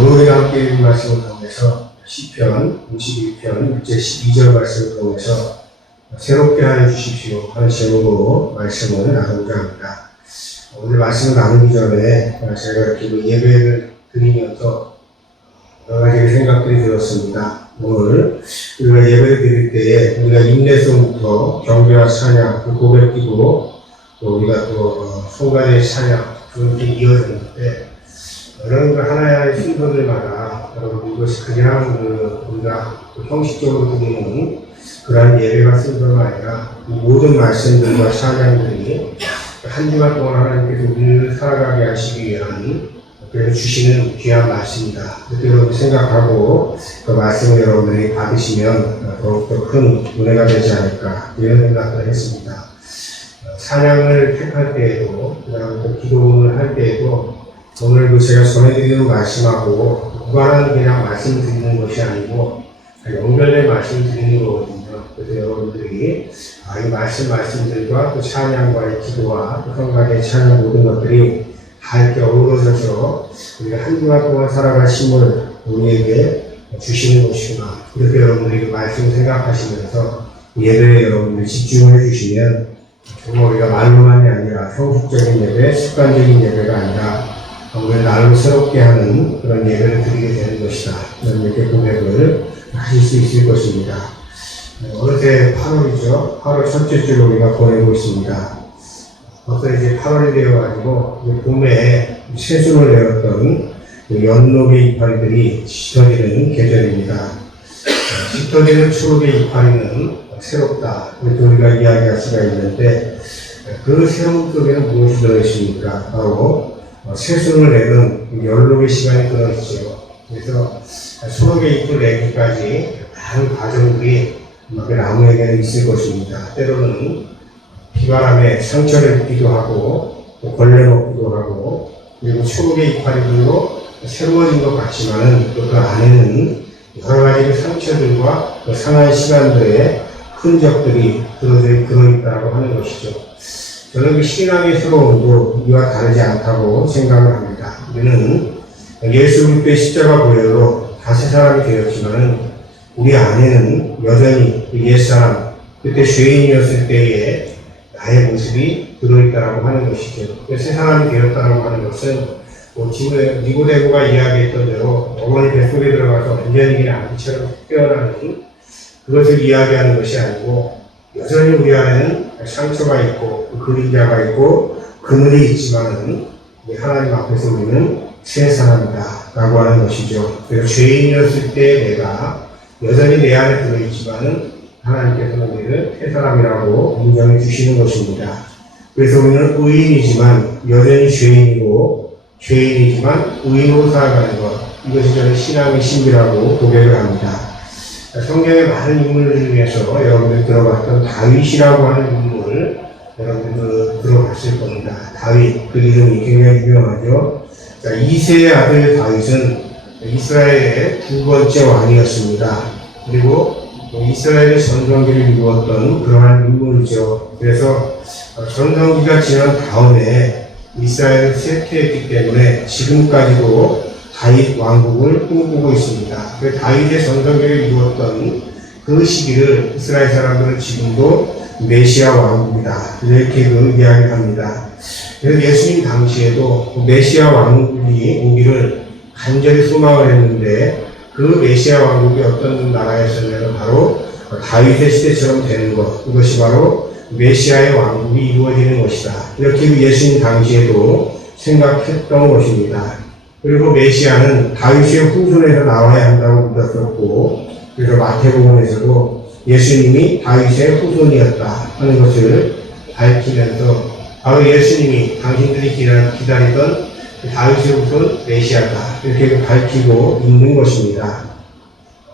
오늘 우리가 함께 읽은 말씀을 통해서 시편 52편 6절 12절 말씀을 통해서 새롭게 하여 주십시오 하는 제목으로 말씀을 나누고자 합니다. 오늘 말씀을 나누기 전에 제가 이렇게 예배를 드리면서 여러 가지 생각들이 들었습니다. 오늘 우리가 예배를 드릴 때에 우리가 인내성부터 경배와 찬양, 고백기도 또 우리가 또 성가대 찬양 그렇게 이어졌는데 여러분 하나의 순서들마다 여러분 이것이 그냥 우리가 형식적으로 드리는 그러한 예배가 순서가 아니라 이 모든 말씀들과 찬양들이 한 주간 동안 하나님께서 우리를 살아가게 하시기 위한 그래서 주시는 귀한 말씀이다. 그렇게 여러분 생각하고 그 말씀을 여러분들이 받으시면 더욱더 큰 은혜가 되지 않을까 이런 생각을 했습니다. 찬양을 택할 때에도 그다음에 또 기도를 할 때에도 오늘 제가 전해드리는 말씀하고 무관한 그냥 말씀 드리는 것이 아니고 연결된 말씀 드리는 거거든요. 그래서 여러분들이 이 말씀들과 또 찬양과의 기도와 또 성가의 찬양 모든 것들이 다 이렇게 어우러져서 우리가 한 주간 동안 살아갈 힘을 우리에게 주시는 것이구나. 이렇게 여러분들이 그 말씀을 생각하시면서 예배에 여러분들이 집중을 해주시면 정말 우리가 말로만이 아니라 형식적인 예배, 습관적인 예배가 아니라 우리를 나를 새롭게 하는 그런 예배를 드리게 되는 것이다. 이렇게 고백을 하실 수 있을 것입니다. 어느새 8월이죠. 8월 첫째 주를 우리가 보내고 있습니다. 벌써 이제 8월이 되어가지고 봄에 새순을 내었던 연록의 이파리들이 짙어지는 계절입니다. 짙어지는 초록의 이파리는 새롭다. 이렇게 우리가 이야기할 수가 있는데 그 새로움 속에는 무엇이 들어있습니까? 바로 새순을 내는 연록의 시간이 들어있죠. 그래서 초록의 잎을 내기까지 많은 과정들이 그 나무에게는 있을 것입니다. 때로는 비바람에 상처를 입기도 하고 또 걸레 먹기도 하고 그리고 초록의 이파리들도 새로워진 것 같지만은 또 그 안에는 여러 가지 상처들과 그 상한 시간들의 흔적들이 들어있다고 하는 것이죠. 저는 그 신앙의 새로움도 이와 다르지 않다고 생각을 합니다. 우리는 예수 그리스도의 십자가 보혈로 다시 사람이 되었지만은 우리 안에는 여전히 옛사람, 그때 죄인이었을 때의 나의 모습이 들어있다라고 하는 것이죠. 새 사람이 되었다라고 하는 것은 니고데모가 이야기했던 대로 어머니 뱃속에 들어가서 완전히 그냥 아기처럼 깨어나는 그것을 이야기하는 것이 아니고 여전히 우리 안에는 상처가 있고 그림자가 있고 그늘이 있지만은 하나님 앞에서 우리는 새 사람이다 라고 하는 것이죠. 그래서 죄인이었을 때 내가 여전히 내 안에 들어있지만은 하나님께서는 우리를 새 사람이라고 인정해 주시는 것입니다. 그래서 우리는 의인이지만 여전히 죄인이고 죄인이지만 의인으로 살아가는 것, 이것이 저는 신앙의 신비라고 고백을 합니다. 성경의 많은 인물들 중에서 여러분들이 들어봤던 다윗이라고 하는 인물 여러분들 들어봤을 겁니다. 다윗, 그 이름이 굉장히 유명하죠. 이새의 아들 다윗은 이스라엘의 두 번째 왕이었습니다. 그리고 이스라엘의 전성기를 이루었던 그러한 인물이죠. 그래서 전성기가 지난 다음에 이스라엘을 쇠퇴했기 때문에 지금까지도 다윗 왕국을 꿈꾸고 있습니다. 그 다윗의 전성기를 이루었던 그 시기를 이스라엘 사람들은 지금도 메시아 왕국이다 이렇게 이야기를 합니다. 그래서 예수님 당시에도 메시아 왕국이 오기를 간절히 소망을 했는데 그 메시아 왕국이 어떤 나라였었냐면 바로 다윗의 시대처럼 되는 것, 이것이 바로 메시아의 왕국이 이루어지는 것이다. 이렇게 예수님 당시에도 생각했던 것입니다. 그리고 메시아는 다윗의 후손에서 나와야 한다고 믿었었고, 그래서 마태복음에서도 예수님이 다윗의 후손이었다 하는 것을 밝히면서 바로 예수님이 당신들이 기다리던 다윗의 후손 메시아다 이렇게 밝히고 있는 것입니다.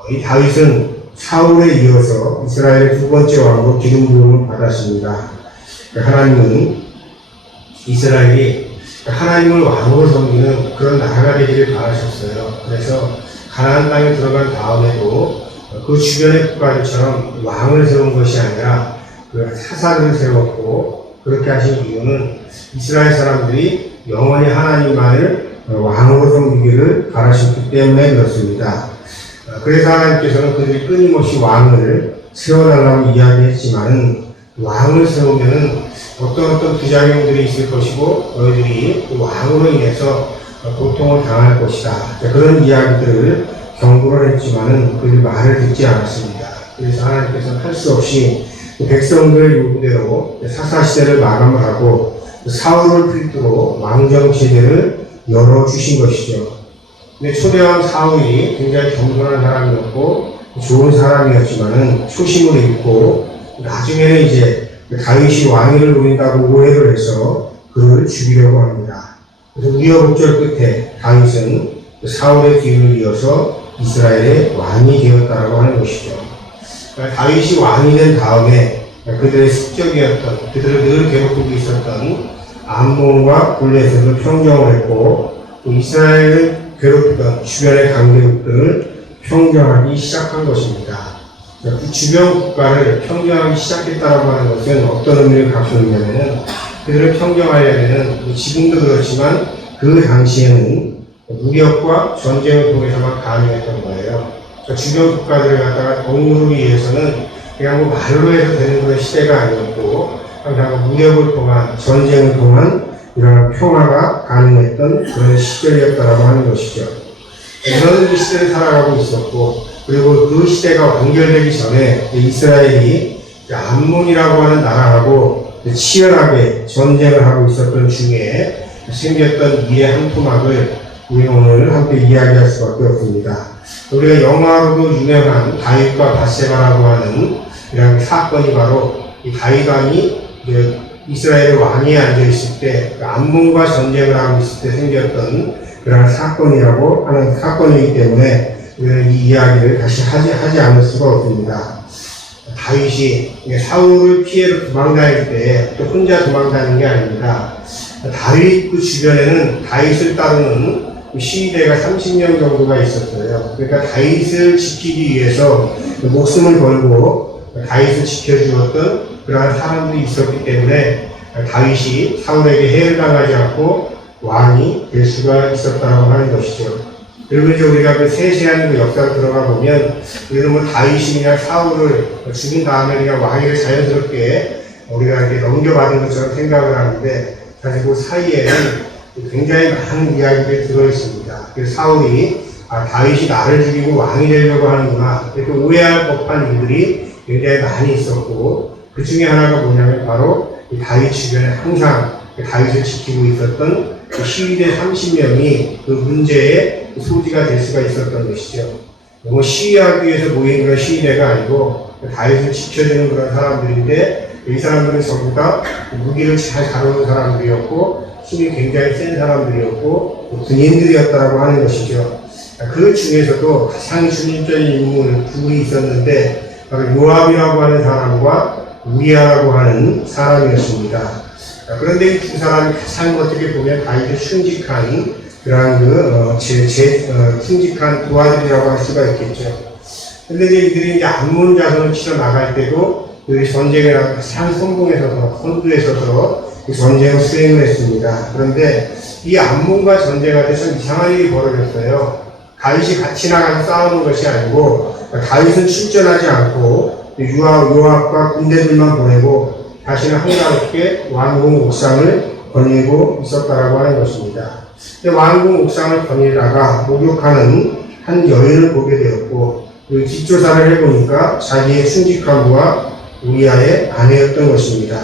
이 다윗은 사울에 이어서 이스라엘의 두 번째 왕으로 기름 부음을 받았습니다. 하나님은 이스라엘이 하나님을 왕으로 섬기는 그런 나라가 되기를 바라셨어요. 그래서 가나안 땅에 들어간 다음에도 그 주변의 국가들처럼 왕을 세운 것이 아니라 그 사사를 세웠고, 그렇게 하신 이유는 이스라엘 사람들이 영원히 하나님만을 왕으로 섬기기를 바라셨기 때문에 그렇습니다. 그래서 하나님께서는 그들이 끊임없이 왕을 세워달라고 이야기했지만 왕을 세우면 어떤 부작용들이 있을 것이고 너희들이 그 왕으로 인해서 고통을 당할 것이다. 그런 이야기들을 경고를 했지만은 그들이 말을 듣지 않았습니다. 그래서 하나님께서는 할 수 없이 백성들의 요구대로 사사시대를 마감을 하고 사울을 필두로 왕정체제를 열어주신 것이죠. 근데 초대왕 사울이 굉장히 겸손한 사람이었고 좋은 사람이었지만은 초심을 잃고 나중에는 이제 다윗이 왕위를 노린다고 오해를 해서 그를 죽이려고 합니다. 그래서 우여곡절 끝에 다윗은 사울의 뒤를 이어서 이스라엘의 왕이 되었다라고 하는 것이죠. 다윗이 왕이 된 다음에 그들의 숙적이었던, 그들을 늘 괴롭히고 있었던 암몬과 블레셋을 평정을 했고 또 이스라엘을 괴롭히던 주변의 강대국들을 평정하기 시작한 것입니다. 그 주변 국가를 평정하기 시작했다라고 하는 것은 어떤 의미를 갖고 있냐면은 그들을 평정하려면 지금도 그렇지만 그 당시에는 무력과 전쟁을 통해서만 가능했던 거예요. 주변 국가들을 갖다가 억누르기 위해서는 그냥 말로 해서 되는 그런 시대가 아니었고 항상 무력을 통한 전쟁을 통한 이런 평화가 가능했던 그런 시절이었다라고 하는 것이죠. 그런 시대를 살아가고 있었고 그리고 그 시대가 완결되기 전에 이스라엘이 암몬이라고 하는 나라하고 치열하게 전쟁을 하고 있었던 중에 생겼던 일의 한 토막을 우리 오늘 함께 이야기할 수밖에 없습니다. 우리가 영화로도 유명한 다윗과 밧세바라고 하는 이런 사건이 바로 이 다윗 왕이 이스라엘의 왕위에 앉아있을 때 암몬과 전쟁을 하고 있을 때 생겼던 그런 사건이라고 하는 사건이기 때문에 우리는 이 이야기를 다시 하지 않을 수가 없습니다. 다윗이 사울을 피해로 도망다닐 때 또 혼자 도망다니는 게 아닙니다. 다윗 그 주변에는 다윗을 따르는 시위대가 30명 정도가 있었어요. 그러니까 다윗을 지키기 위해서 목숨을 걸고 다윗을 지켜주었던 그러한 사람들이 있었기 때문에 다윗이 사울에게 해를 당하지 않고 왕이 될 수가 있었다고 하는 것이죠. 그리고 이제 우리가 그 세세한 그 역사를 들어가 보면 우리는 뭐 다윗이 그냥 사울을 죽인 다음에 그냥 왕위를 자연스럽게 우리가 이렇게 넘겨받은 것처럼 생각을 하는데 사실 그 사이에는 굉장히 많은 이야기들이 들어있습니다. 그래서 사울이 다윗이 나를 죽이고 왕이 되려고 하는구나 이렇게 오해할 법한 일들이 굉장히 많이 있었고 그 중에 하나가 뭐냐면 바로 이 다윗 주변에 항상 다윗을 지키고 있었던 그 시위대 30명이 그 문제의 소지가 될 수가 있었던 것이죠. 뭐 시위하기 위해서 모인 그런 시위대가 아니고 다윗을 지켜주는 그런 사람들인데 이 사람들은 전부 다 무기를 잘 다루는 사람들이었고 힘이 굉장히 센 사람들이었고 군인들이었다라고 하는 것이죠. 그 중에서도 가장 중심적인 인물 둘이 있었는데 바로 요압이라고 하는 사람과 우리아라고 하는 사람이었습니다. 그런데 이 두 사람이 가장 어떻게 보면 다윗의 충직한 그러한 충직한 도화들이라고 할 수가 있겠죠. 그런데 이들이 이제 암몬 자손을 치러 나갈 때도 그 전쟁에 가장 선두에 서서 그 전쟁을 수행을 했습니다. 그런데 이 암몬과 전쟁할 때 참 이상한 일이 벌어졌어요. 다윗이 같이 나가서 싸우는 것이 아니고 다윗은 출전하지 않고 요압과 군대들만 보내고 자신은 한가롭게 왕궁 옥상을 거닐고 있었다라고 하는 것입니다. 왕궁 옥상을 거닐다가 목욕하는 한 여인을 보게 되었고 그 뒷조사를 해보니까 자기의 충직함과 우리아의 아내였던 것입니다.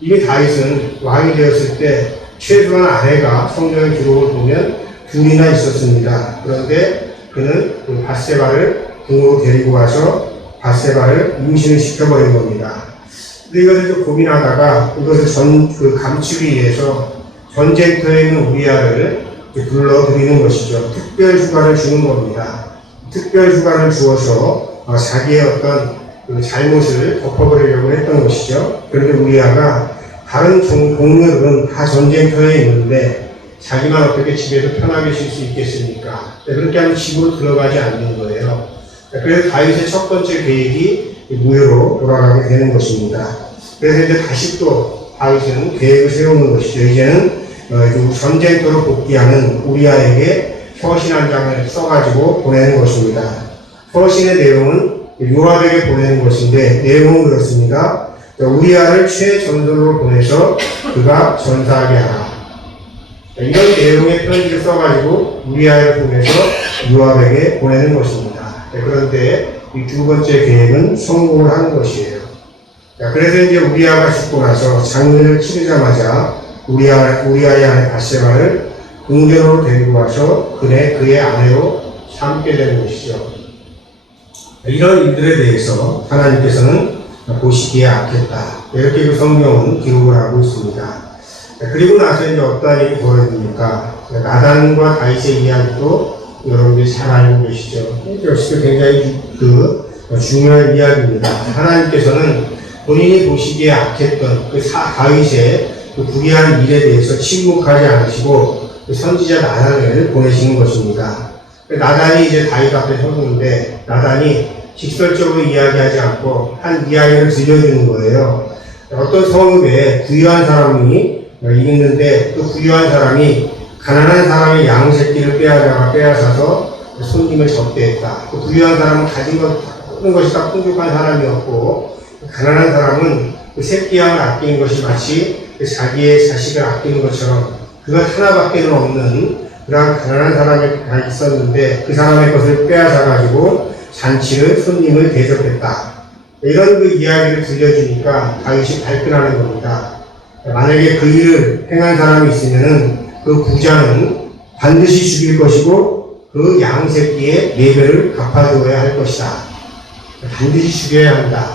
이미 다윗은 왕이 되었을 때 최소한 아내가 성전의 기록을 보면 둘이나 있었습니다. 그런데 그는 그 밧세바를 궁으로 데리고 와서 밧세바를 임신을 시켜버린 겁니다. 근데 이것을 좀 고민하다가 이것을 감추기 위해서 전쟁터에 있는 우리아를 불러들이는 것이죠. 특별 휴가를 주는 겁니다. 특별 휴가를 주어서 자기의 어떤 그 잘못을 덮어버리려고 했던 것이죠. 그런데 우리아가 다른 동료들은 다 전쟁터에 있는데 자기만 어떻게 집에서 편하게 쉴 수 있겠습니까? 그렇게 하면 집으로 들어가지 않는 거예요. 그래서 다윗의 첫 번째 계획이 무효로 돌아가게 되는 것입니다. 그래서 이제 다시 또 다윗은 계획을 세우는 것이죠. 이제는 전쟁터로 복귀하는 우리아에게 서신 한 장을 써가지고 보내는 것입니다. 서신의 내용은 요압에게 보내는 것인데 내용은 그렇습니다. 우리아를 최전선으로 보내서 그가 전사하게 하라. 이런 내용의 편지를 써가지고 우리아를 보내서 요압에게 보내는 것입니다. 그런데 이 두 번째 계획은 성공을 하는 것이에요. 그래서 이제 우리아가 죽고 나서 장례를 치르자마자 우리아의 아내 바세바를 궁전으로 데리고 와서 그의 아내로 삼게 되는 것이죠. 이런 일들에 대해서 하나님께서는 보시기에 악했다. 이렇게 그 성경은 기록을 하고 있습니다. 그리고 나서 이제 어떠한 일이 벌어집니까? 나단과 다윗의 이야기도 여러분들이 잘 알고 계시죠. 역시 굉장히 중요한 이야기입니다. 하나님께서는 본인이 보시기에 악했던 다윗의 불의한 일에 대해서 침묵하지 않으시고 선지자 나단을 보내시는 것입니다. 나단이 이제 다윗 앞에 섰는데 나단이 직설적으로 이야기하지 않고 한 이야기를 들려주는 거예요. 어떤 성읍에 부유한 사람이 있는데 그 부유한 사람이 가난한 사람의 양 새끼를 빼앗아서 손님을 접대했다. 그 부유한 사람은 가진 것이 다 풍족한 사람이었고 가난한 사람은 그 새끼 양을 아끼는 것이 마치 자기의 자식을 아끼는 것처럼 그것 하나밖에 없는 그런 가난한 사람이 있었는데 그 사람의 것을 빼앗아가지고 잔치를 손님을 대접했다. 이런 그 이야기를 들려주니까 다윗이 발끈하는 겁니다. 만약에 그 일을 행한 사람이 있으면은 그 부자는 반드시 죽일 것이고 그 양새끼의 4배를 갚아줘야 할 것이다. 반드시 죽여야 한다.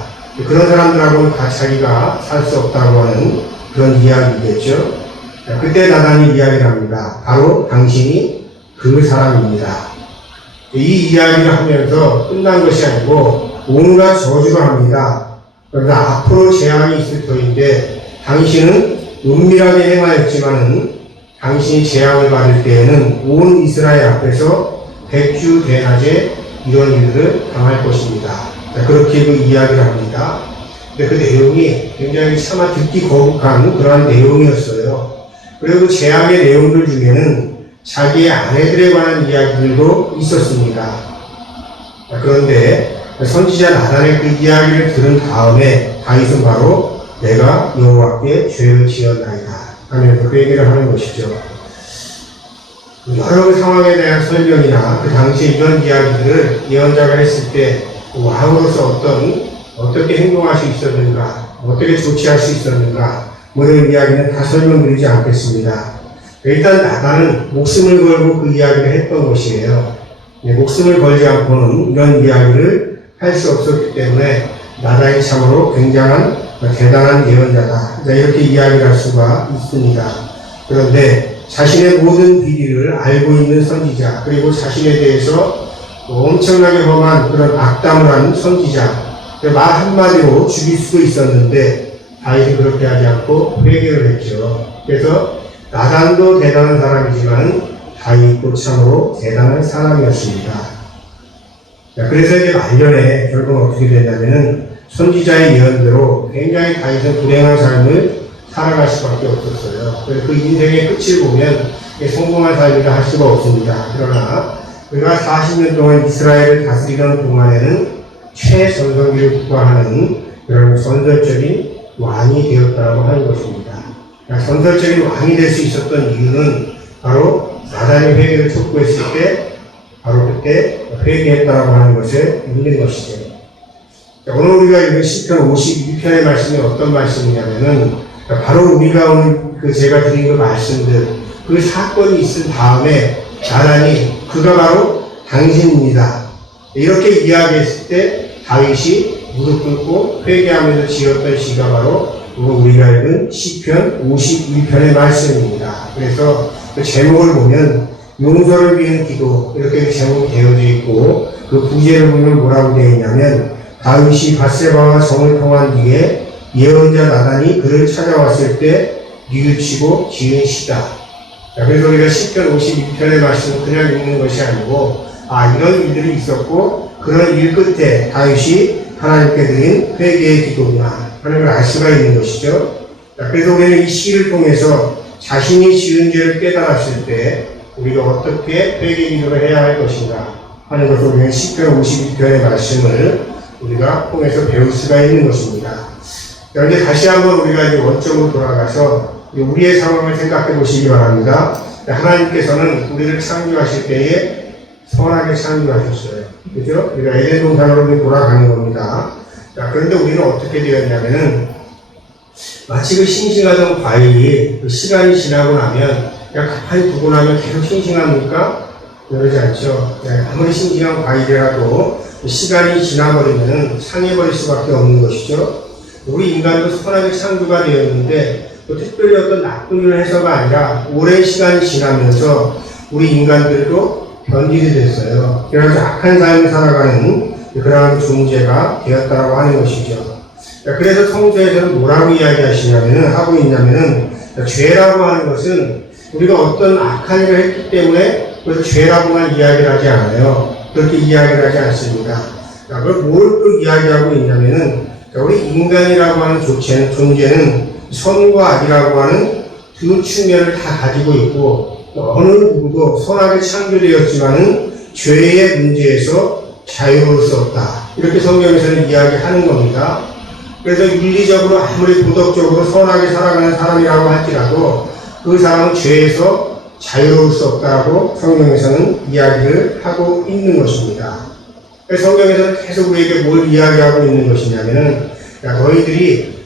그런 사람들하고는 자기가 살 수 없다고 하는 그런 이야기겠죠. 그때 나단이 이야기를 합니다. 바로 당신이 그 사람입니다. 이 이야기를 하면서 끝난 것이 아니고 온갖 저주를 합니다. 그러나 앞으로 재앙이 있을 터인데 당신은 은밀하게 행하였지만은 당신이 재앙을 받을 때에는 온 이스라엘 앞에서 백주대낮에 이런 일들을 당할 것입니다. 그렇게 그 이야기를 합니다. 근데 그 내용이 굉장히 차마 듣기 거북한 그러한 내용이었어요. 그리고 그 재앙의 내용들 중에는 자기의 아내들에 관한 이야기들도 있었습니다. 그런데 선지자 나단의 그 이야기를 들은 다음에 다윗은 바로 내가 여호와께 죄를 지었나이다 하면서 그 얘기를 하는 것이죠. 여러 상황에 대한 설명이나 그 당시에 이런 이야기들을 예언자가 했을 때 왕으로서 어떻게 행동할 수 있었는가, 어떻게 조치할 수 있었는가, 이런 이야기는 다 설명드리지 않겠습니다. 일단 나단은 목숨을 걸고 그 이야기를 했던 것이에요. 목숨을 걸지 않고는 이런 이야기를 할 수 없었기 때문에 나단이 참으로 굉장한 대단한 예언자다. 이렇게 이야기를 할 수가 있습니다. 그런데 자신의 모든 비리를 알고 있는 선지자, 그리고 자신에 대해서 엄청나게 험한 그런 악담을 하는 선지자, 말 한마디로 죽일 수도 있었는데 다윗이 그렇게 하지 않고 회개를 했죠. 그래서 나단도 대단한 사람이지만 다윗도 참으로 대단한 사람이었습니다. 그래서 이제 말년에 결국 어떻게 되냐면은 선지자의 예언대로 굉장히 다윗은 불행한 삶을 살아갈 수밖에 없었어요. 그래서 그 인생의 끝을 보면 성공한 삶이라 할 수가 없습니다. 그러나 그가 40년 동안 이스라엘을 다스리던 동안에는 최전성기를 구가하는 그런 전설적인 왕이 되었다고 하는 것입니다. 전설적인 왕이 될 수 있었던 이유는 바로 나단의 회개를 촉구했을 때 바로 그때 회개했다고 하는 것에 있는 것이죠. 오늘 우리가 읽은 시편 52편의 말씀이 어떤 말씀이냐면은 바로 우리가 오늘 제가 드린 그 말씀들, 그 사건이 있은 다음에 나단이 그가 바로 당신입니다. 이렇게 이야기했을 때 다윗이 무릎 꿇고 회개하면서 지었던 시가 바로 우리가 읽은 시편 52편의 말씀입니다. 그래서 그 제목을 보면 용서를 위한 기도 이렇게 제목이 되어져 있고 그 부제를 보면 뭐라고 되어 있냐면 다윗이 밧세바와 정을 통한 뒤에 예언자 나단이 그를 찾아왔을 때 뉘우치고 지은 시다. 그래서 우리가 시편 52편의 말씀을 그냥 읽는 것이 아니고 이런 일들이 있었고 그런 일 끝에 다윗이 하나님께 드린 회개의 기도구나 하는 걸 알 수가 있는 것이죠. 그래서 우리는 이 시를 통해서 자신이 지은 죄를 깨달았을 때 우리가 어떻게 회개 기도를 해야 할 것인가 하는 것을 우리는 시편 52편의 말씀을 우리가 통해서 배울 수가 있는 것입니다. 그런데 다시 한번 우리가 이제 원점으로 돌아가서 우리의 상황을 생각해 보시기 바랍니다. 하나님께서는 우리를 창조하실 때에 선하게 창조하셨어요. 그죠? 우리가 에덴 동산으로 돌아가는 겁니다. 자, 그런데 우리는 어떻게 되었냐면은 마치 그 싱싱하던 과일이 그 시간이 지나고 나면 그냥 가만히 두고 나면 계속 싱싱합니까? 그러지 않죠. 아무리 싱싱한 과일이라도 시간이 지나버리면 상해버릴 수밖에 없는 것이죠. 우리 인간도 선하게 창조가 되었는데 특별히 어떤 나쁜 일을 해서가 아니라 오랜 시간이 지나면서 우리 인간들도 변질이 됐어요. 그래서 악한 삶을 살아가는 그러한 존재가 되었다고 하는 것이죠. 그래서 성서에서는 뭐라고 하고 있냐면은 죄라고 하는 것은 우리가 어떤 악한 일을 했기 때문에 그래서 죄라고만 이야기를 하지 않아요. 그렇게 이야기를 하지 않습니다. 그걸 뭘 또 이야기하고 있냐면은 우리 인간이라고 하는 존재는 선과 악이라고 하는 두 측면을 다 가지고 있고 어느 누구도 선하게 창조되었지만은 죄의 문제에서 자유로울 수 없다. 이렇게 성경에서는 이야기하는 겁니다. 그래서 윤리적으로 아무리 도덕적으로 선하게 살아가는 사람이라고 할지라도 그 사람은 죄에서 자유로울 수 없다고 성경에서는 이야기를 하고 있는 것입니다. 성경에서는 계속 우리에게 뭘 이야기하고 있는 것이냐면은 너희들이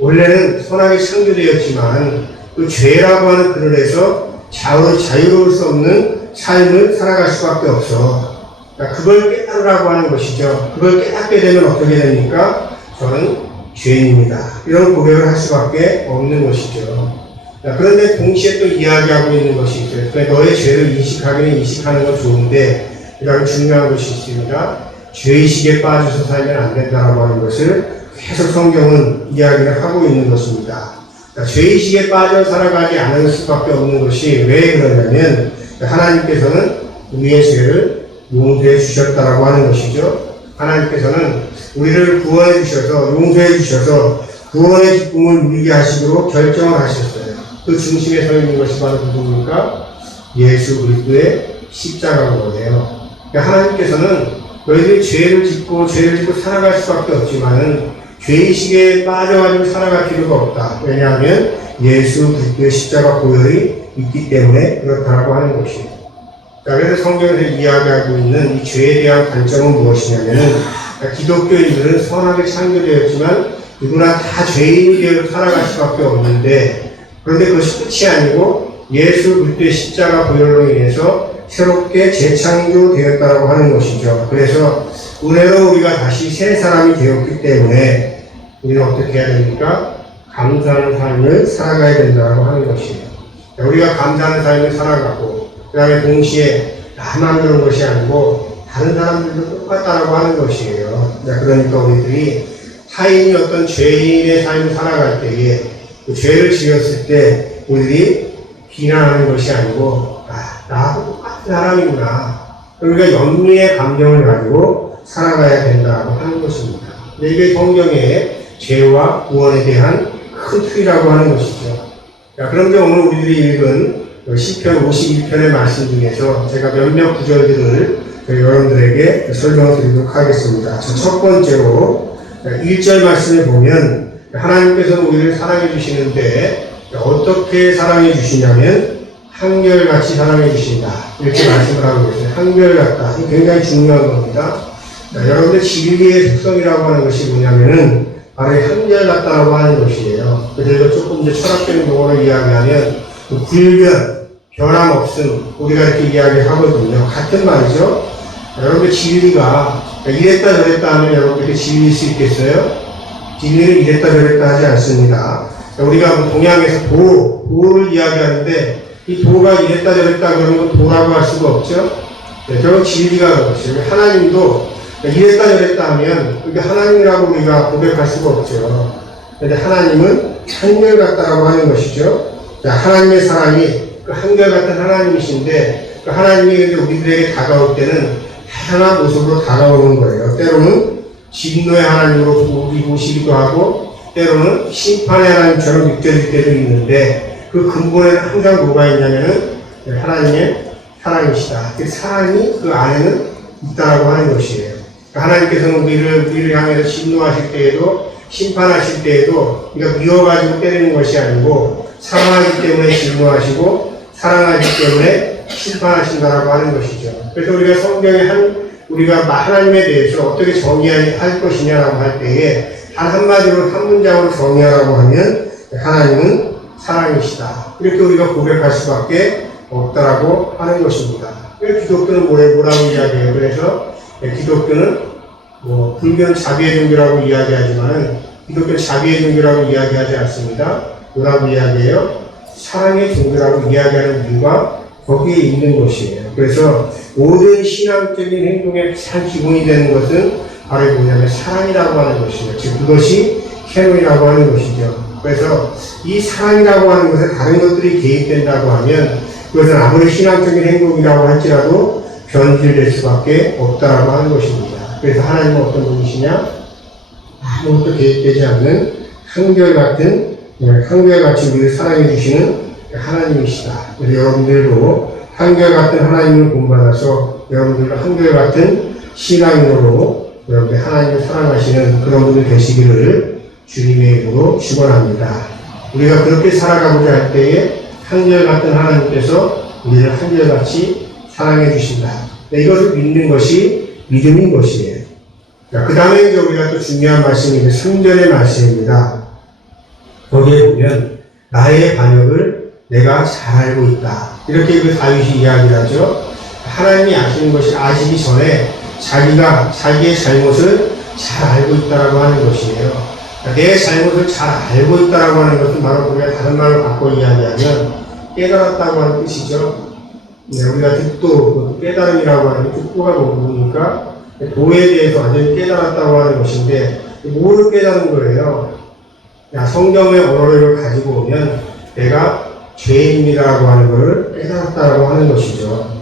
원래는 선하게 창조되었지만 그 죄라고 하는 그늘에서 자유로울 수 없는 삶을 살아갈 수밖에 없어. 그걸 깨달으라고 하는 것이죠. 그걸 깨닫게 되면 어떻게 됩니까? 저는 죄인입니다. 이런 고백을 할 수밖에 없는 것이죠. 그런데 동시에 또 이야기하고 있는 것이 있어요. 너의 죄를 인식하는 건 좋은데 이런 중요한 것이 있습니다. 죄의식에 빠져서 살면 안 된다고 하는 것을 계속 성경은 이야기를 하고 있는 것입니다. 죄의식에 빠져 살아가지 않을 수밖에 없는 것이 왜 그러냐면 하나님께서는 우리의 죄를 용서해 주셨다라고 하는 것이죠. 하나님께서는 우리를 구원해 주셔서 용서해 주셔서 구원의 기쁨을 누리게 하시도록 결정을 하셨어요. 그 중심에 서 있는 것이 바로 누구입니까? 예수 그리스도의 십자가인 거예요. 하나님께서는 너희들이 죄를 짓고 살아갈 수밖에 없지만은 죄의식에 빠져가지고 살아갈 필요가 없다. 왜냐하면 예수 그리스도의 십자가 보혈이 있기 때문에 그렇다고 하는 것이에요. 그래서 성경에서 이야기하고 있는 이 죄에 대한 관점은 무엇이냐면은 기독교인들은 선하게 창조되었지만 누구나 다 죄인이 되어 살아갈 수밖에 없는데 그런데 그것이 끝이 아니고 예수 그리스도의 십자가 보혈로 인해서 새롭게 재창조되었다고 하는 것이죠. 그래서 은혜로 우리가 다시 새 사람이 되었기 때문에 우리는 어떻게 해야 됩니까? 감사하는 삶을 살아가야 된다고 하는 것이에요. 우리가 감사하는 삶을 살아가고 그 다음에 동시에 나만 그런 것이 아니고 다른 사람들도 똑같다라고 하는 것이에요. 그러니까 우리들이 타인이 어떤 죄인의 삶을 살아갈 때에 그 죄를 지었을 때 우리들이 비난하는 것이 아니고 나하고 똑같은 사람이구나. 우리가 연민의 감정을 가지고 살아가야 된다고 하는 것입니다. 이게 성경의 죄와 구원에 대한 큰 틀이라고 하는 것이죠. 그런데 오늘 우리들이 읽은 시편 51편의 말씀 중에서 제가 몇몇 구절들을 여러분들에게 설명을 드리도록 하겠습니다. 첫 번째로 1절 말씀을 보면 하나님께서는 우리를 사랑해 주시는데 어떻게 사랑해 주시냐면 한결같이 사랑해 주신다. 이렇게 말씀을 하고 계세요. 한결같다. 이게 굉장히 중요한 겁니다. 여러분들 진리의 속성이라고 하는 것이 뭐냐면은 바로 한결같다라고 하는 것이에요. 그래서 조금 이제 철학적인 용어로 이야기하면 불변, 변함없음 우리가 이렇게 이야기하거든요. 같은 말이죠. 여러분들 진리가 이랬다 저랬다 하면 여러분들이 진리일 수 있겠어요? 진리는 이랬다 저랬다 하지 않습니다. 우리가 동양에서 도를 이야기하는데 이 도가 이랬다 저랬다 그러면 도라고 할 수가 없죠. 결국 진리가 그렇죠. 하나님도 이랬다 저랬다 하면 그게 하나님이라고 우리가 고백할 수가 없죠. 그런데 하나님은 한결같다라고 하는 것이죠. 하나님의 사랑이 그 한결같은 하나님이신데 그 하나님이 우리들에게 다가올 때는 다양한 모습으로 다가오는 거예요. 때로는 진노의 하나님으로 우리 보시기도 하고 때로는 심판의 하나님처럼 느껴질 때도 있는데 그 근본에는 항상 뭐가 있냐면은 하나님의 사랑이시다. 그 사랑이 그 안에는 있다라고 하는 것이에요. 하나님께서는 우리를 향해서 진노하실 때에도 심판하실 때에도 우리가 미워가지고 때리는 것이 아니고 사랑하기 때문에 진노하시고 사랑하기 때문에 심판하신다라고 하는 것이죠. 그래서 우리가 성경에 우리가 하나님에 대해서 어떻게 정의할 것이냐라고 할 때에 단 한마디로 한 문장으로 정의하라고 하면 하나님은 사랑이시다. 이렇게 우리가 고백할 수밖에 없다라고 하는 것입니다. 기독교는 뭐라고 이야기해요? 그래서 기독교는 불교는 자비의 종교라고 이야기하지만 기독교는 자비의 종교라고 이야기하지 않습니다. 뭐라고 이야기해요? 사랑의 종교라고 이야기하는 이유가 거기에 있는 것이에요. 그래서 모든 신앙적인 행동의 가장 기본이 되는 것은 바로 뭐냐면 사랑이라고 하는 것이에요. 즉 그것이 캐논이라고 하는 것이죠. 그래서 이 사랑이라고 하는 것에 다른 것들이 개입된다고 하면 그것은 아무리 신앙적인 행동이라고 할지라도 변질될 수밖에 없다라고 하는 것입니다. 그래서 하나님은 어떤 분이시냐? 아무것도 개입되지 않는 한결같이 우리를 사랑해 주시는 하나님이시다. 그래서 여러분들도 한결같은 하나님을 본받아서 여러분들도 한결같은 신앙인으로 여러분들 하나님을 사랑하시는 그런 분들 되시기를 주님의 이름으로 축원합니다. 우리가 그렇게 살아가고자 할 때에 한결같은 하나님께서 우리를 한결같이 사랑해 주신다. 이것을 믿는 것이 믿음인 것이에요. 그 다음에 이제 우리가 또 중요한 말씀이 3절의 말씀입니다. 거기에 보면 나의 반역을 내가 잘 알고 있다. 이렇게 그 다윗이 이야기를 하죠. 하나님이 아시기 전에 자기가 자기의 잘못을 잘 알고 있다라고 하는 것이에요. 내 잘못을 잘 알고 있다라고 하는 것은 바로 우리가 다른 말로 바꿔 이야기하면 깨달았다고 하는 뜻이죠. 우리가 득도, 깨달음이라고 하는 득도가 뭡니까? 도에 대해서 완전히 깨달았다고 하는 것인데, 뭐를 깨달은 거예요? 성경의 언어를 가지고 오면 내가 죄인이라고 하는 것을 깨달았다고 하는 것이죠.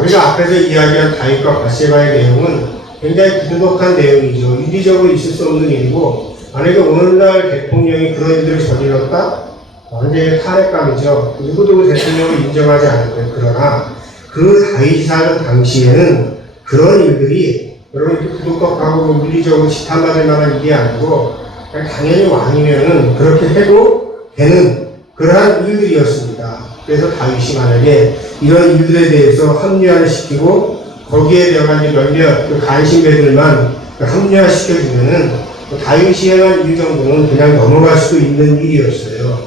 우리가 앞에서 이야기한 다윗과 밧세바의 내용은 굉장히 부도덕한 내용이죠. 윤리적으로 있을 수 없는 일이고, 만약에 오늘날 대통령이 그런 일들을 저질렀다? 완전히 탄핵감이죠. 누구도 그 대통령을 인정하지 않을 거예요. 그러나 그 다윗이 살던 당시에는 그런 일들이 여러분 이렇게 부도덕하고 윤리적으로 지탄받을 만한 일이 아니고 당연히 왕이면은 그렇게 해도 되는 그러한 일들이었습니다. 그래서 다윗이 만약에 이런 일들에 대해서 합리화를 시키고 거기에 대한 몇몇 간신배들만 합리화시켜주면은 다윗이 행한 일 정도는 그냥 넘어갈 수도 있는 일이었어요.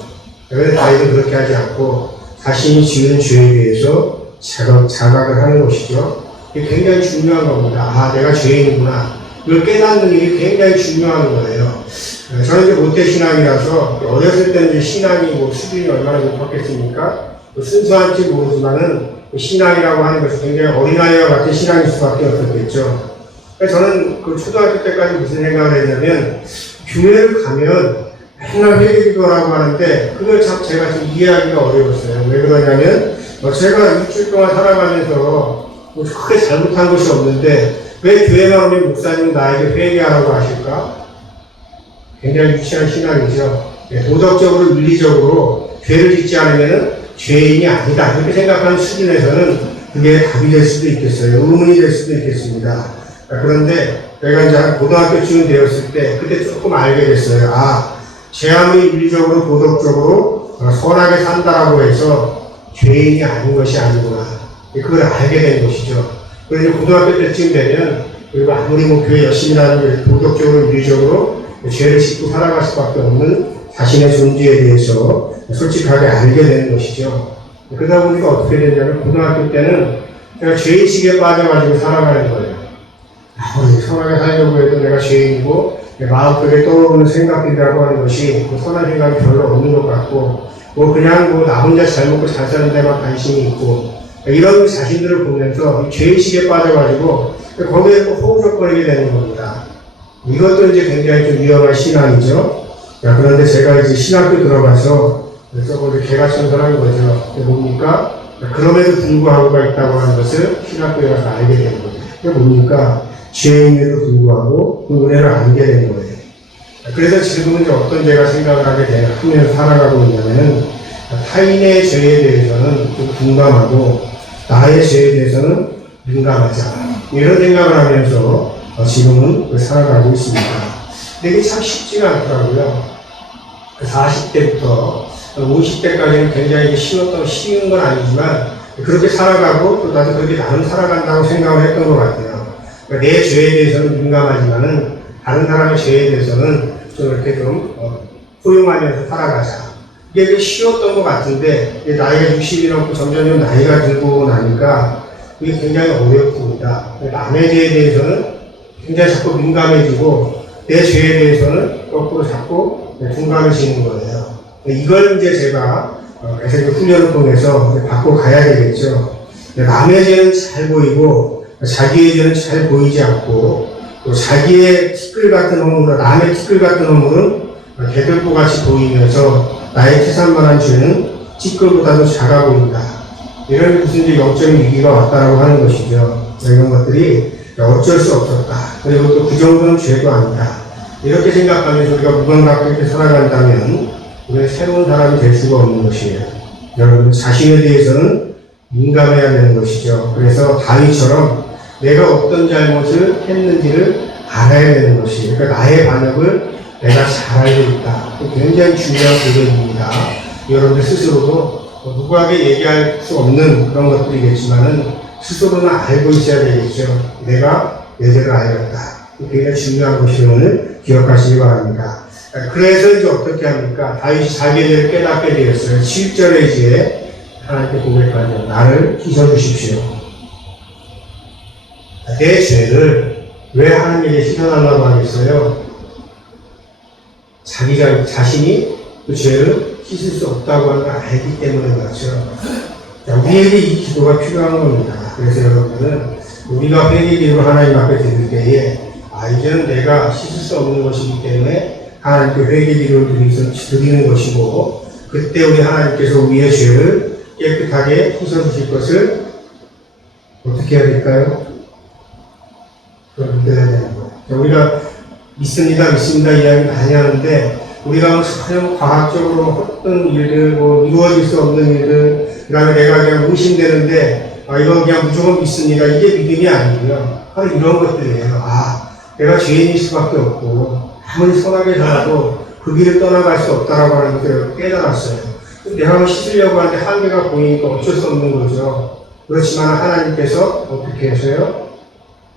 그래서 다윗은 그렇게 하지 않고 자신이 지은 죄에 대해서 자각을 하는 것이죠. 이게 굉장히 중요한 겁니다. 내가 죄인이구나. 이걸 깨닫는 일이 굉장히 중요한 거예요. 저는 이제 모태신앙이라서 어렸을 때는 이제 신앙이 수준이 얼마나 높았겠습니까? 순수한지 모르지만은 신앙이라고 하는 것이 굉장히 어린아이와 같은 신앙일 수밖에 없었겠죠. 저는 그 초등학교 때까지 무슨 생각을 했냐면 교회를 가면 맨날 회개기도라고 하는데 그걸 참 제가 좀 이해하기가 어려웠어요. 왜 그러냐면 제가 일주일 동안 살아가면서 크게 잘못한 것이 없는데 왜 교회만 오면 목사님은 나에게 회개하라고 하실까? 굉장히 유치한 신앙이죠. 도덕적으로 윤리적으로 죄를 짓지 않으면 죄인이 아니다 이렇게 생각하는 수준에서는 그게 답이 될 수도 있겠어요. 의문이 될 수도 있겠습니다. 그런데 내가 이제 한 고등학교쯤 되었을 때 그때 조금 알게 됐어요. 제 아무리 윤리적으로 도덕적으로 선하게 산다라고 해서 죄인이 아닌 것이 아니구나. 그걸 알게 된 것이죠. 그래서 고등학교 때쯤 되면 그리고 아무리 교회 열심히 하는 도덕적으로 윤리적으로 죄를 짓고 살아갈 수밖에 없는 자신의 존재에 대해서 솔직하게 알게 되는 것이죠. 그러다 보니까 어떻게 되냐면 고등학교 때는 제가 죄의식에 빠져가지고 살아가는 거예요. 아무리 선하게 살려고 해도 내가 죄인이고 내 마음속에 떠오르는 생각이라고 하는 것이 선한 생각이 별로 없는 것 같고 그냥 나 혼자 잘 먹고 잘 사는 데만 관심이 있고 이런 자신들을 보면서 죄의식에 빠져가지고 거기에 또 허우적거리게 되는 겁니다. 이것도 이제 굉장히 좀 위험한 신앙이죠. 그런데 제가 이제 신학교 들어가서 그래서 개가천선한 거죠. 뭡니까? 그럼에도 불구하고가 있다고 하는 것을 신학교에 가서 알게 된 거예요. 그게 뭡니까? 죄임에도 불구하고 그 은혜를 알게 된 거예요. 그래서 지금은 이제 어떤 제가 생각을 하게 되면 살아가고 있냐면은 타인의 죄에 대해서는 좀 둔감하고 나의 죄에 대해서는 민감하지 않아. 이런 생각을 하면서 지금은 살아가고 있습니다. 근데 이게 참 쉽지가 않더라고요. 40대부터 50대까지는 굉장히 쉬운 건 아니지만 그렇게 살아가고 또 나도 그렇게 나름 살아간다고 생각을 했던 것 같아요. 그러니까 내 죄에 대해서는 민감하지만은 다른 사람의 죄에 대해서는 좀 이렇게 좀 포용하면서 살아가자. 이게 쉬웠던 것 같은데 나이가 60이 넘고 점점 나이가 들고 나니까 이게 굉장히 어렵습니다. 남의 죄에 대해서는 굉장히 자꾸 민감해지고 내 죄에 대해서는 거꾸로 자꾸 둔감해지는 거예요. 이걸 이제 제가 그래서 훈련을 통해서 바꿔가야 되겠죠. 남의 죄는 잘 보이고 자기의 죄는 잘 보이지 않고 또 자기의 티끌 같은 허물은 남의 티끌 같은 허물은 대들보같이 보이면서 나의 태산만한 죄는 티끌보다도 작아 보인다. 이런 무슨 이제 영적인 위기가 왔다라고 하는 것이죠. 이런 것들이 어쩔 수 없었다. 그리고 또 그 정도는 죄도 아니다. 이렇게 생각하면서 우리가 무감각하게 이렇게 살아간다면 우리는 새로운 사람이 될 수가 없는 것이에요. 여러분 자신에 대해서는 민감해야 되는 것이죠. 그래서 다윗처럼 내가 어떤 잘못을 했는지를 알아야 되는 것이에요. 그러니까 나의 반역을 내가 잘 알고 있다. 굉장히 중요한 부분입니다. 여러분들 스스로도 누구에게 얘기할 수 없는 그런 것들이겠지만은 스스로는 알고 있어야 되겠죠. 내가 내 죄를 알겠다. 굉장히 중요한 것임을 기억하시기 바랍니다. 그래서 이제 어떻게 합니까? 다윗이 자기의 죄를 깨닫게 되었어요. 7절에 이제 하나님께 고백하죠. 나를 씻어주십시오. 내 죄를 왜 하나님에게 씻어달라고 하겠어요? 자신이 그 죄를 씻을 수 없다고 하는 걸 알기 때문에 그렇죠. 우리에게 이 기도가 필요한 겁니다. 그래서 여러분은 우리가 회개기로 하나님 앞에 드릴 때에 이제는 내가 씻을 수 없는 것이기 때문에 하나님께 회개기도를 드리는 것이고 그때 우리 하나님께서 우리의 죄를 깨끗하게 씻어주실 것을 어떻게 해야 될까요? 그걸 믿어야 되는 거예요. 우리가 믿습니다 이야기 많이 하는데 우리가 전혀 과학적으로 어떤 일들, 이루어질 수 없는 일들, 그 다음에 내가 그냥 의심되는데, 이건 그냥 무조건 믿습니다. 이게 믿음이 아니고요. 바로 이런 것들이에요. 내가 죄인일 수밖에 없고, 아무리 선하게 살아도 그 길을 떠나갈 수 없다라고 하는 것을 깨달았어요. 내가 씻으려고 하는데 한계가 보이니까 어쩔 수 없는 거죠. 그렇지만 하나님께서 어떻게 하세요?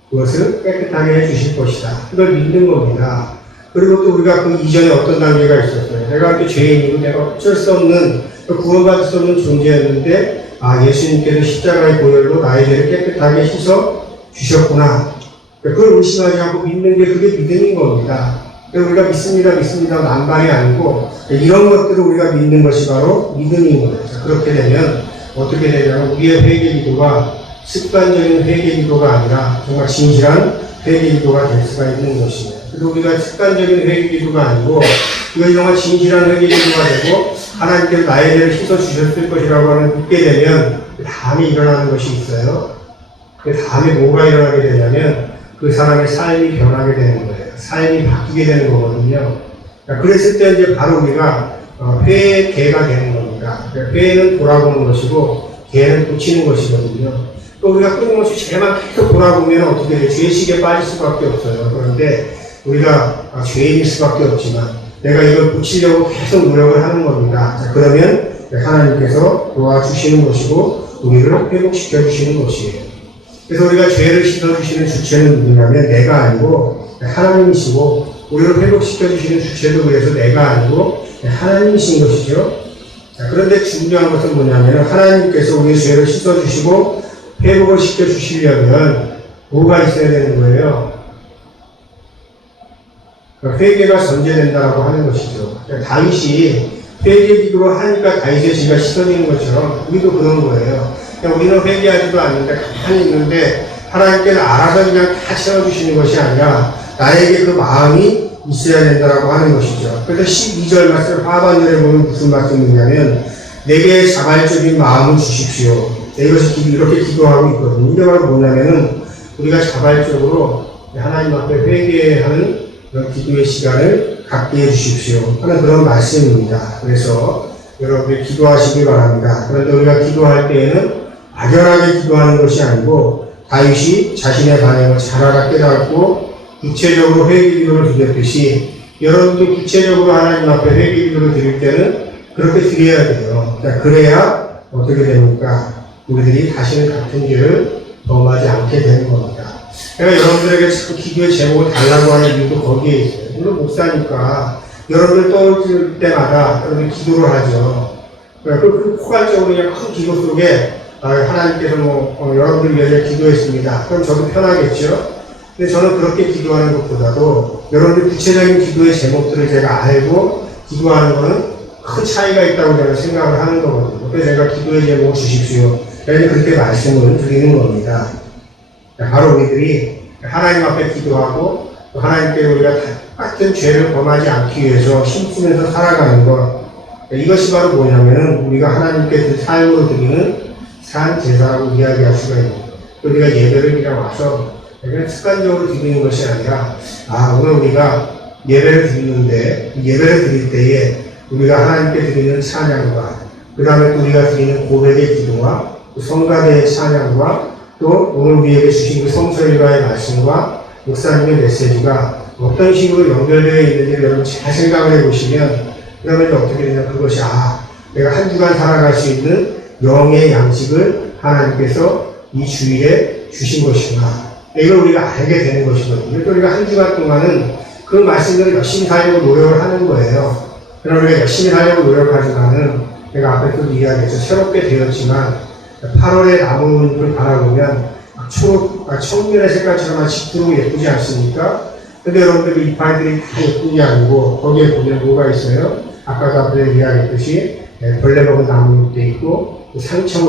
그것을 깨끗하게 해주실 것이다. 그걸 믿는 겁니다. 그리고 또 우리가 그 이전에 어떤 단계가 있었어요. 내가 이렇게 죄인이고 내가 어쩔 수 없는, 구원받을 수 없는 존재였는데, 예수님께서 십자가의 보혈로 나의 죄를 깨끗하게 씻어 주셨구나. 그걸 의심하지 않고 믿는 게 그게 믿음인 겁니다. 우리가 믿습니다 난방이 아니고, 이런 것들을 우리가 믿는 것이 바로 믿음인 거예요. 그렇게 되면, 어떻게 되냐면, 우리의 회개 기도가 습관적인 회개 기도가 아니라, 정말 진실한 회개 기도가 될 수가 있는 것이에요. 그리고 우리가 습관적인 회개 기도가 아니고 이거 정말 진실한 회개 기도가 되고 하나님께서 나의 죄를 씻어 주셨을 것이라고 하는 믿게 되면 그 다음에 일어나는 것이 있어요. 그 다음에 뭐가 일어나게 되냐면 그 사람의 삶이 변하게 되는 거예요. 삶이 바뀌게 되는 거거든요. 그랬을 때 이제 바로 우리가 회의 개가 되는 겁니다. 회의는 돌아보는 것이고 개는 고치는 것이거든요. 또 우리가 끊임없이 죄만 계속 돌아보면 어떻게 돼요? 죄식에 빠질 수밖에 없어요. 그런데 우리가 죄인일 수밖에 없지만 내가 이걸 고치려고 계속 노력을 하는 겁니다. 그러면 하나님께서 도와주시는 것이고 우리를 회복시켜 주시는 것이에요. 그래서 우리가 죄를 씻어주시는 주체는 누구냐면 내가 아니고 하나님이시고 우리를 회복시켜 주시는 주체도 그래서 내가 아니고 하나님이신 것이죠. 그런데 중요한 것은 뭐냐면 하나님께서 우리의 죄를 씻어주시고 회복을 시켜주시려면 뭐가 있어야 되는 거예요? 회개가 전제된다고 하는 것이죠. 다윗이 회개 기도로 하니까 다윗의 죄가 씻어지는 것처럼 우리도 그런 거예요. 우리는 회개하지도 않는데 가만히 있는데 하나님께서 알아서 그냥 다 채워주시는 것이 아니라 나에게 그 마음이 있어야 된다고 하는 것이죠. 그래서 12절 말씀 하반절에 보면 무슨 말씀이냐면 내게 자발적인 마음을 주십시오. 이것이 이렇게 기도하고 있거든요. 이게 바로 뭐냐면은 우리가 자발적으로 하나님 앞에 회개하는 그런 기도의 시간을 갖게 해주십시오 하는 그런 말씀입니다. 그래서 여러분들이 기도하시기 바랍니다. 그런데 우리가 기도할 때에는 막연하게 기도하는 것이 아니고 다윗이 자신의 반응을 잘 알아 깨닫고 구체적으로 회개 기도를 드렸듯이 여러분도 구체적으로 하나님 앞에 회개 기도를 드릴 때는 그렇게 드려야 돼요. 그래야 어떻게 됩니까? 우리들이 다시는 같은 죄를 범하지 않게 되는 겁니다. 제가 여러분들에게 자꾸 기도의 제목을 달라고 하는 이유도 거기에 있어요. 물론 목사니까 여러분들 떠올 때마다 여러분들 기도를 하죠. 그 포괄적으로 그냥 큰 기도 속에 하나님께서 여러분들 위해서 기도했습니다. 그럼 저도 편하겠죠? 근데 저는 그렇게 기도하는 것보다도 여러분들 구체적인 기도의 제목들을 제가 알고 기도하는 것은 큰 차이가 있다고 저는 생각을 하는 거거든요. 그래서 제가 기도의 제목을 주십시오. 그렇게 말씀을 드리는 겁니다. 바로 우리들이 하나님 앞에 기도하고 또 하나님께 우리가 같은 죄를 범하지 않기 위해서 힘쓰면서 살아가는 것, 이것이 바로 뭐냐면은 우리가 하나님께 그 삶으로 드리는 산 제사라고 이야기할 수가 있는 거예요. 우리가 예배를 그냥 와서 그냥 습관적으로 드리는 것이 아니라 오늘 우리가 예배를 드리는데 예배를 드릴 때에 우리가 하나님께 드리는 찬양과 그 다음에 또 우리가 드리는 고백의 기도와 성가대의 찬양과 또 오늘 우리에게 주신 그 성서일가의 말씀과 목사님의 메시지가 어떤 식으로 연결되어 있는지 여러분 잘 생각을 해보시면 그러면 어떻게 되냐, 그것이 내가 한 주간 살아갈 수 있는 영의 양식을 하나님께서 이 주일에 주신 것이구나, 이걸 우리가 알게 되는 것이거든요. 또 우리가 한 주간 동안은 그 말씀을 열심히 살려고 노력을 하는 거예요. 그러나 우리가 열심히 살려고 노력하지만은 내가 앞에서도 이야기했죠. 새롭게 되었지만 8월의 나무를 바라보면 청면의 색깔처럼 짙고 예쁘지 않습니까? 근데 여러분들 그 이파리들이 다 예쁜 게 아니고 거기에 보면 뭐가 있어요? 아까도 앞에 이야기했듯이 벌레 먹은 나무잎도 있고 상처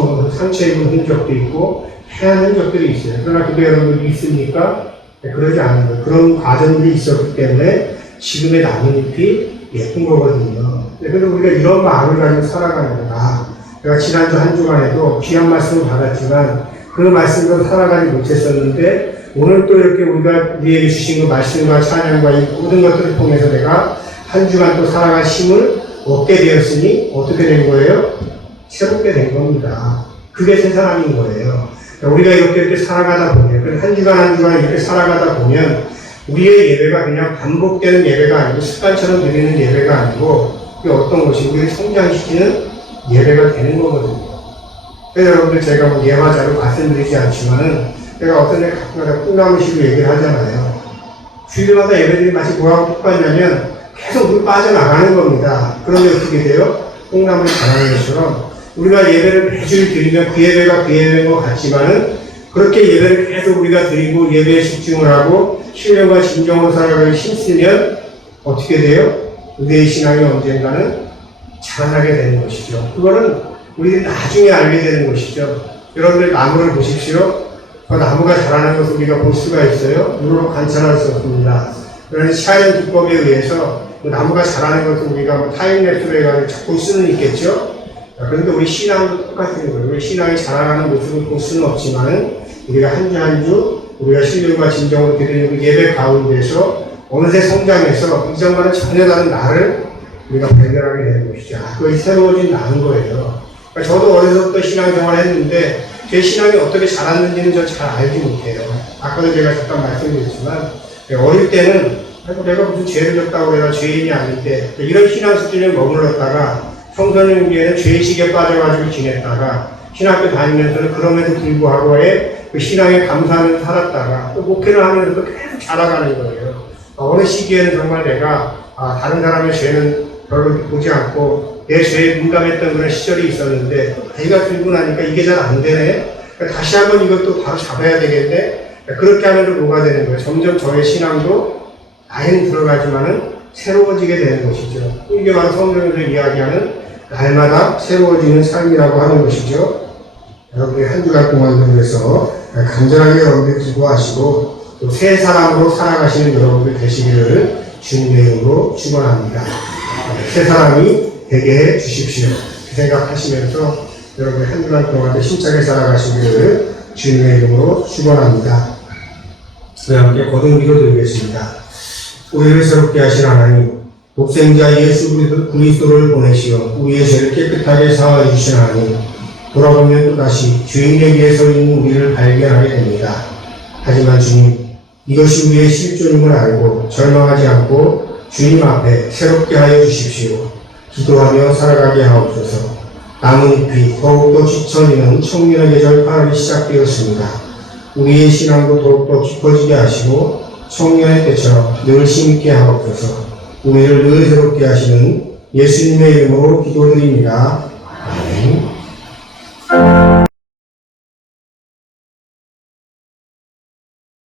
입은 흔적도 있고 해안 흔적들이 있어요. 그러나 그게 여러분들 있습니까? 그러지 않은 거예요. 그런 과정들이 있었기 때문에 지금의 나뭇잎이 예쁜 거거든요. 그래서 우리가 이런 마음을 가지고 살아가는 거다. 내가 지난주 한 주간에도 귀한 말씀을 받았지만 그 말씀으로 살아가지 못했었는데 오늘 또 이렇게 우리에게 주신 그 말씀과 찬양과 이 모든 것들을 통해서 내가 한 주간 또 살아갈 힘을 얻게 되었으니 어떻게 된 거예요? 새롭게 된 겁니다. 그게 새 사람인 거예요. 우리가 이렇게 살아가다 보면 한 주간 이렇게 살아가다 보면 우리의 예배가 그냥 반복되는 예배가 아니고 습관처럼 드리는 예배가 아니고 그게 어떤 것이 우리를 성장시키는 예배가 되는 거거든요. 그래서 여러분들 제가 예화자로 말씀드리지 않지만은 제가 어떤 데 가끔가다 꿈나무식으로 얘기를 하잖아요. 주일마다 예배들이 마치 뭐하고 똑같냐면 계속 물 빠져나가는 겁니다. 그런데 어떻게 돼요? 콩나물이 자라는 것처럼 우리가 예배를 매주 드리면 그 예배가 그 예배인 것 같지만은 그렇게 예배를 계속 우리가 드리고 예배에 집중을 하고 신령과 진정으로 살아가기 힘쓰면 어떻게 돼요? 우리의 신앙이 언젠가는 자라나게 되는 것이죠. 그거는 우리들이 나중에 알게 되는 것이죠. 여러분들 나무를 보십시오. 그 나무가 자라는 것을 우리가 볼 수가 있어요. 눈으로 관찰할 수 없습니다. 그런데 샤인 기법에 의해서 그 나무가 자라는 것을 우리가 타임랩스로 해가지고 자꾸 수는 있겠죠. 그런데 우리 신앙도 똑같은 거예요. 우리 신앙이 자라나는 모습을 볼 수는 없지만은 우리가 한 주 한 주 우리가 신령과 진정으로 드리는 그 예배 가운데서 어느새 성장해서 이전과는 전혀 다른 나를 우리가 발견하게 되는 것이죠. 그것이 새로워진 나는 거예요. 그러니까 저도 어려서부터 신앙생활을 했는데 제 신앙이 어떻게 자랐는지는 저 잘 알지 못해요. 아까도 제가 잠깐 말씀드렸지만 어릴 때는 내가 무슨 죄를 졌다고 내가 죄인이 아닌데 이런 신앙 수준에 머물렀다가 청소년 기에는 죄의식에 빠져가지고 지냈다가 신학교 다니면서는 그럼에도 불구하고의 그 신앙에 감사하면서 살았다가 또 목회를 하면서도 계속 자라가는 거예요. 어느 시기에는 정말 내가 다른 사람의 죄는 별로 보지 않고 내 죄에 민감했던 그런 시절이 있었는데 나이가 들고 나니까 이게 잘 안 되네. 그러니까 다시 한번 이것도 바로 잡아야 되겠네. 그렇게 하면서 뭐가 되는 거예요. 점점 저의 신앙도 나이는 들어가지만은 새로워지게 되는 것이죠. 이게 바로 성경에서 이야기하는 날마다 새로워지는 삶이라고 하는 것이죠. 여러분이 한 주간 동안 그래서 간절하게 여러분들 기도하시고 또 새 사람으로 살아가시는 여러분들 되시기를 주님의 이름으로 축원합니다. 새 사람이 되게 해 주십시오. 그 생각하시면서 여러분의 한 주간 동안 힘차게 살아가시기를 주님의 이름으로 축원합니다. 우리 함께 거듭 기도 드리겠습니다. 우리를 새롭게 하신 하나님, 독생자 예수 그리스도를 보내시어 우리의 죄를 깨끗하게 사하여 주시나니 돌아보면 또다시 주인에 위해 서 있는 우리를 발견하게 됩니다. 하지만 주님, 이것이 우리의 실존임을 알고 절망하지 않고 주님 앞에 새롭게 하여 주십시오. 기도하며 살아가게 하옵소서. 나뭇잎이 더욱더 지쳐지는 청년의 계절 가을이 시작되었습니다. 우리의 신앙도 더욱더 깊어지게 하시고 청년의 때처럼 늘 심게 하옵소서. 우리를 늘 새롭게 하시는 예수님의 이름으로 기도드립니다. 아멘.